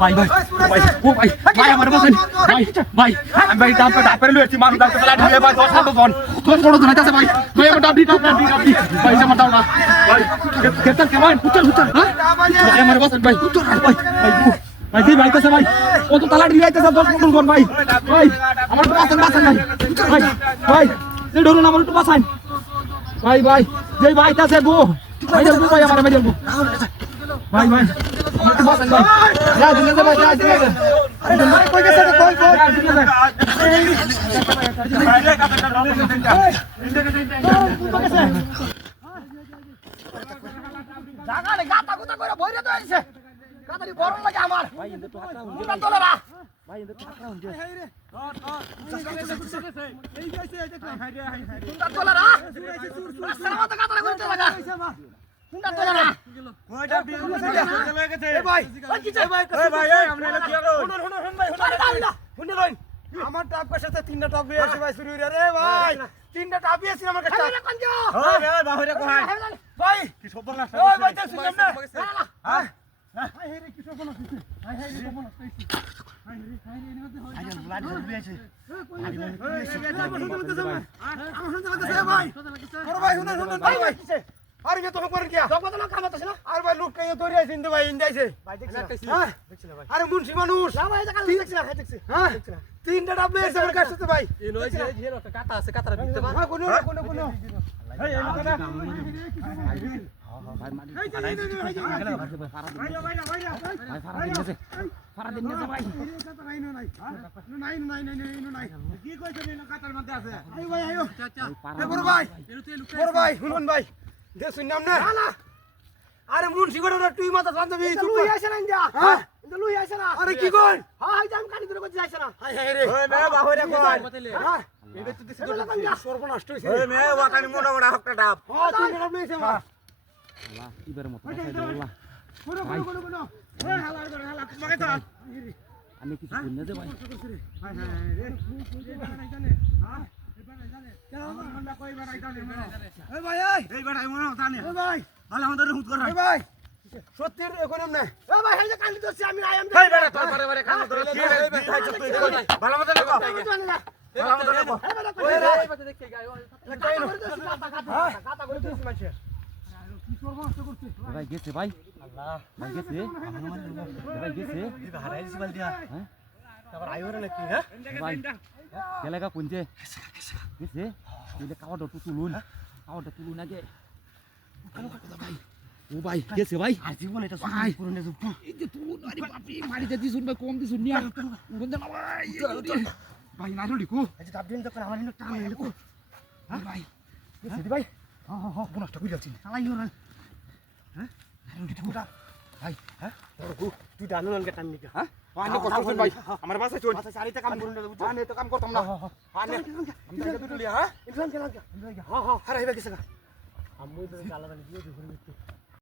ভাই ভাই ভাই, ও ভাই ভাই, আমার বসেন। ভাই ভাই, আমি ভাই ডাব ডাব পেরে লুয়েছি, মানুষ ডাব পেরে লাঠি ভাই, দশ হাজার জন। তোর বড় জন আছে, ভাই। ভাই, আমার ডাব দি ডাব দি ভাই দি ভাই আমার ভাই ভাই ভাই। রে জাগালে গাতা গুতা করে বইরে তো আইছে গাতারি বড় লাগে আমার ভাই ইন্দে তো হাতরা হুন না তোলা না ভাই ইন্দে তো হাতরা হুন দে কুন্ডা তোলা না সারা তো গাতারে করতে লাগা কুন্ডা তোলা না এ ভাই ভাই কি চাই ভাই ভাই আমরা আমার টাপ কাছে তিনটা টাপ নিয়ে আসি ভাই শুরু রে ভাই তিনটা টাপ নিয়ে আসি আমার কাছে ভাই কি সবর না ভাই তো শুনলাম না হ্যাঁ সব সব হয় আছে ভাই আরে কে তোকে করেন কি? জগত না কামাতাছ না। আর ভাই লোক কে ধরে আইছে ইন্দে ভাই ইন্দে আইছে ভাই হ্যাঁ? আরে মুন্সি মানুষ। না ভাই এটা কাল দেখছি না দেখছি। হ্যাঁ? তিনটা নিয়ে আসি আমার কাছে ভাই। এই নয় যে যে একটা কাটা আছে কাটার ভিতরে হ্যাঁ কোন কোন কোন এই এই লোকটা কি কইছে নি কাটার মধ্যে আছে? আই ভাই ভাই ভাই শুনুন ভাই। দে শুনলাম না না আরে মুন্সি করে তুই মাথা বান্ধবী লুই আইছে না ইন্দা হ্যাঁ লুই আইছে না আরে কি কই হ্যাঁ হাই জাম কানি ধরে করতে আইছে না হাই হাই রে ওই মে বাহরে কই হ্যাঁ এটা তো দিছে কঞ্জা সর্বনষ্ট হইছে ওই মেয়ে ওয়াকানি মোটা মোটা হকটা ডাব হ্যাঁ তিন টাপ নিয়েছে আমার কোন কোন কোন কোন ওই হালা করে হালা তোমাকে তো আমি কিছু না যে ভাই হাই হাই রে হ্যাঁ গেছে ভাই। ভাই গেছে ভাই গেছে। হারাই দিছি বাল দিয়া হ্যাঁ তারপর আইও নাকি হ্যাঁ? ভাই কেলেগা কোনছে গেছে। তুই কাওয়াটা তো তুলুন কাওয়াটা তুলুন আগে ভাই ও ভাই গেছে ভাই আর জীবন এটা ভাই। পুরো নে জুপ এই যে তুলুন আরে বাপি মারিতে দিছুন ভাই কম দিছুন নিয়া উড়ন না ভাই ভাই না লিকু এই যে ডাব দিন যখন আমার নিয়ে টান হইল হ্যাঁ ভাই গেছে ভাই হ্যাঁ হ্যাঁ হ্যাঁ নষ্ট করে যাচ্ছি চালাইও না হ্যাঁ পুরা ভাই হ্যাঁ তুই ডানু নলকে টান নিকা হ্যাঁ আনে কষ্ট করছেন ভাই। আমার বাসে চল। আচ্ছা চারিটা কাম করুন বুঝছ? আনে তো কাম করতাম না। আনে আমি তো দুটো লিয়া হ্যাঁ? ইনসান কেন হ্যাঁ। হ্যাঁ হারাইবা কিসা আমি তো আলাদা দিয়ে দিই